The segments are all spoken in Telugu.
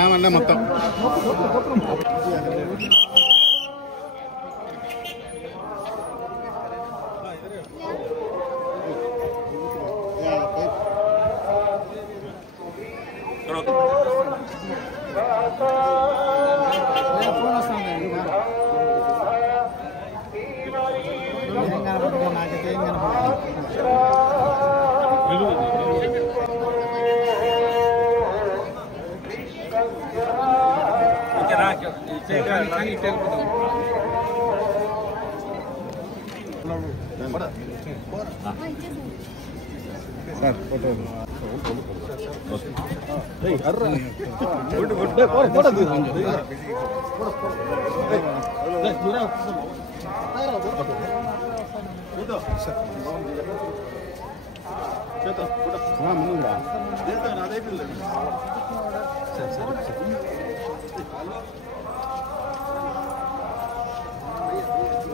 ఏమన్నా మొత్తం సార్ ఫోటో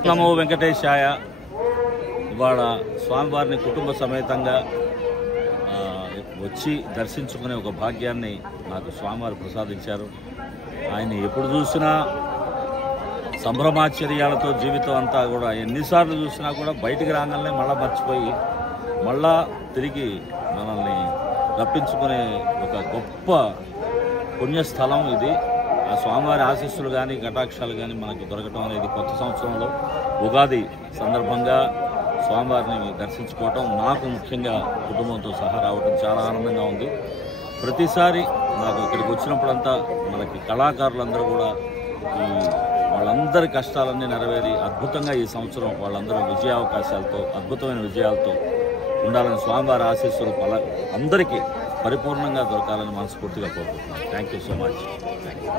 నమో వెంకటేశాయ. ఇవాళ స్వామివారిని కుటుంబ సమేతంగా వచ్చి దర్శించుకునే ఒక భాగ్యాన్ని నాకు స్వామివారు ప్రసాదించారు. ఆయన ఎప్పుడు చూసినా సంభ్రమాశ్చర్యాలతో జీవితం అంతా కూడా ఎన్నిసార్లు చూసినా కూడా బయటికి రాగానే మళ్ళా మర్చిపోయి మళ్ళా తిరిగి మనల్ని రప్పించుకునే ఒక గొప్ప పుణ్యస్థలం ఇది. ఆ స్వామివారి ఆశీస్సులు కానీ కటాక్షాలు కానీ మనకు దొరకటం అనేది కొత్త సంవత్సరంలో ఉగాది సందర్భంగా స్వామివారిని దర్శించుకోవటం నాకు ముఖ్యంగా కుటుంబంతో సహా రావడం చాలా ఆనందంగా ఉంది. ప్రతిసారి నాకు ఇక్కడికి వచ్చినప్పుడంతా మనకి కళాకారులందరూ కూడా వాళ్ళందరి కష్టాలన్నీ నెరవేరి అద్భుతంగా ఈ సంవత్సరం వాళ్ళందరూ విజయావకాశాలతో అద్భుతమైన విజయాలతో ఉండాలని స్వామివారి ఆశీస్సులు అందరికీ పరిపూర్ణంగా దొరకాలని మనస్ఫూర్తిగా కోరుకుంటున్నాను. Thank you so much.